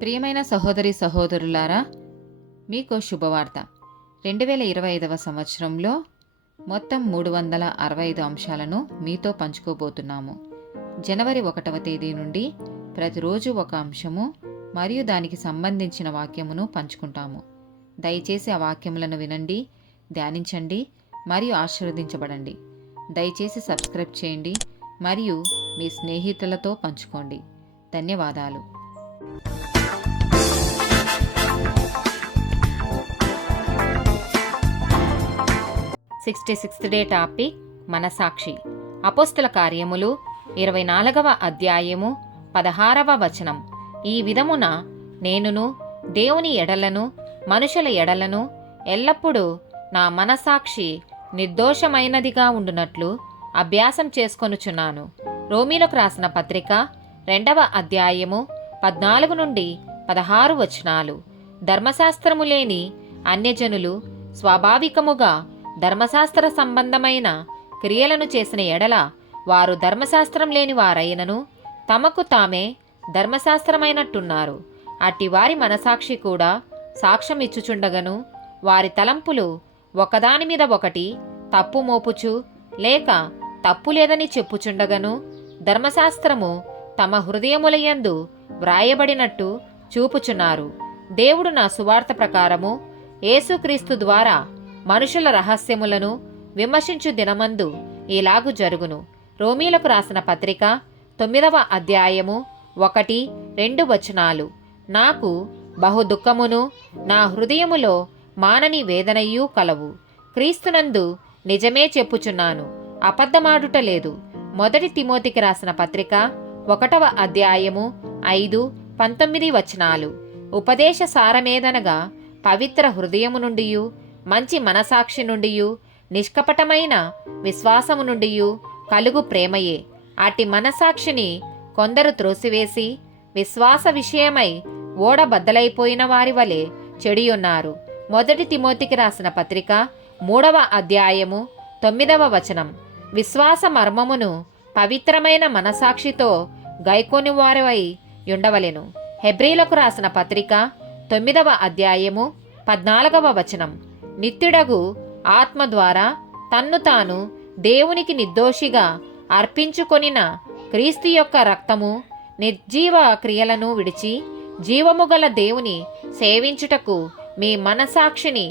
ప్రియమైన సహోదరి సహోదరులారా, మీకు శుభవార్త. 2025 సంవత్సరంలో మొత్తం 365 అంశాలను మీతో పంచుకోబోతున్నాము. జనవరి 1వ తేదీ నుండి ప్రతిరోజు ఒక అంశము మరియు దానికి సంబంధించిన వాక్యమును పంచుకుంటాము. దయచేసి ఆ వాక్యములను వినండి, ధ్యానించండి మరియు ఆశీర్వదించబడండి. దయచేసి సబ్స్క్రైబ్ చేయండి మరియు మీ స్నేహితులతో పంచుకోండి. ధన్యవాదాలు. 66th డే టాపిక్ మనసాక్షి. అపోస్తల కార్యములు 24వ అధ్యాయము 16వ వచనం. ఈ విధమున నేనును దేవుని ఎడలను మనుషుల ఎడలను ఎల్లప్పుడూ నా మనసాక్షి నిర్దోషమైనదిగా ఉండునట్లు అభ్యాసం చేసుకొనుచున్నాను. రోమీలకు రాసిన పత్రిక 2వ అధ్యాయము 14 నుండి 16 వచనాలు. ధర్మశాస్త్రము లేని అన్యజనులు స్వాభావికముగా ధర్మశాస్త్ర సంబంధమైన క్రియలను చేసిన ఎడల వారు ధర్మశాస్త్రం లేని వారైనను తమకు తామే ధర్మశాస్త్రమైనట్టున్నారు. అట్టి వారి మనసాక్షి కూడా సాక్ష్యం ఇచ్చుచుండగను వారి తలంపులు ఒకదాని మీద ఒకటి తప్పు మోపుచు లేక తప్పు లేదని చెప్పుచుండగను ధర్మశాస్త్రము తమ హృదయములయందు వ్రాయబడినట్టు చూపుచున్నారు. దేవుడు నా సువార్త ప్రకారము యేసుక్రీస్తు ద్వారా మనుషుల రహస్యములను విమర్శించు దినమందు ఇలాగు జరుగును. రోమీలకు రాసిన పత్రిక 9వ అధ్యాయము 1-2 వచనాలు. నాకు బహు దుఃఖమును నా హృదయములో మానని వేదనయు కలవు. క్రీస్తునందు నిజమే చెప్పుచున్నాను, అబద్ధమాడుట లేదు. 1 తిమోతికి రాసిన పత్రిక 1వ అధ్యాయము 5-19 వచనాలు. ఉపదేశ సారమేదనగా పవిత్ర హృదయము నుండియు మంచి మనసాక్షి నుండియు నిష్కపటమైన విశ్వాసము నుండియు కలుగు ప్రేమయే. అట్టి మనసాక్షిని కొందరు త్రోసివేసి విశ్వాస విషయమై ఓడబద్దలైపోయిన వారి వలె చెడియున్నారు. 1 తిమోతికి రాసిన పత్రిక 3వ అధ్యాయము 9వ వచనం. విశ్వాస మర్మమును పవిత్రమైన మనసాక్షితో గైకొని వారివై ఉండవలెను. హెబ్రీలకు రాసిన పత్రిక 9వ అధ్యాయము 14వ వచనం. నిత్యుడగు ఆత్మ ద్వారా తన్ను తాను దేవునికి నిర్దోషిగా అర్పించుకొనిన క్రీస్తు యొక్క రక్తము నిర్జీవ క్రియలను విడిచి జీవము గల దేవుని సేవించుటకు మీ మనసాక్షిని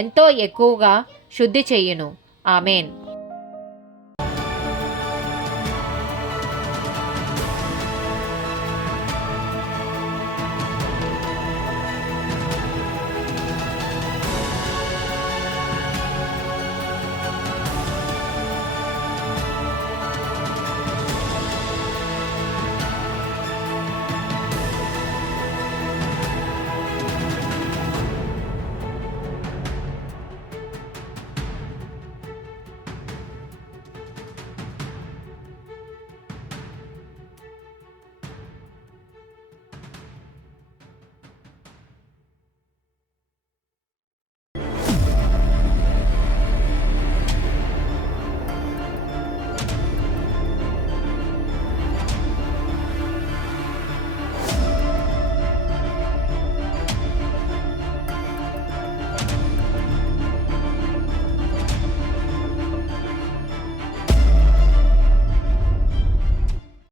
ఎంతో ఎక్కువగా శుద్ధి చెయ్యును. ఆమేన్.